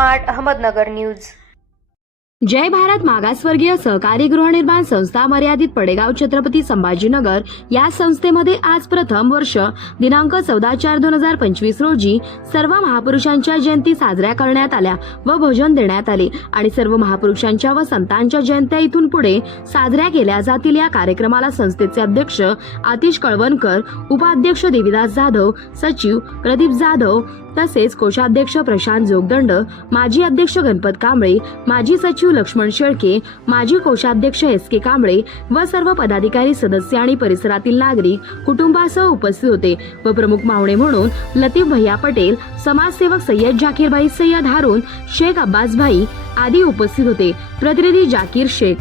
Smart Ahmednagar news. जय भारत मागासवर्गीय सहकारी गृहनिर्माण संस्था मर्यादित पडेगाव छत्रपती संभाजीनगर या संस्थेमध्ये आज प्रथम वर्ष दिनांक चौदा चार दोन हजार पंचवीस रोजी सर्व महापुरुषांच्या जयंती साजऱ्या करण्यात आल्या व भोजन देण्यात आले आणि सर्व महापुरुषांच्या व संतांच्या जयंत्या इथून पुढे साजऱ्या केल्या जातील या कार्यक्रमाला संस्थेचे अध्यक्ष आतिश कळवणकर उपाध्यक्ष देविदास जाधव सचिव प्रदीप जाधव तसेच कोषाध्यक्ष प्रशांत जोगदंड माजी अध्यक्ष गणपत कांबळे माजी सचिव लक्ष्मण शेळके माजी कोषाध्यक्ष एस के कांबळे व सर्व पदाधिकारी सदस्य आणि परिसरातील नागरिक कुटुंबासह उपस्थित होते व प्रमुख पाहुणे म्हणून लतीफ भैया पटेल समाजसेवक सय्यद जाकीरभाई सय्यद हारून शेख अब्बास भाई आदी उपस्थित होते. प्रतिनिधी जाकीर शेख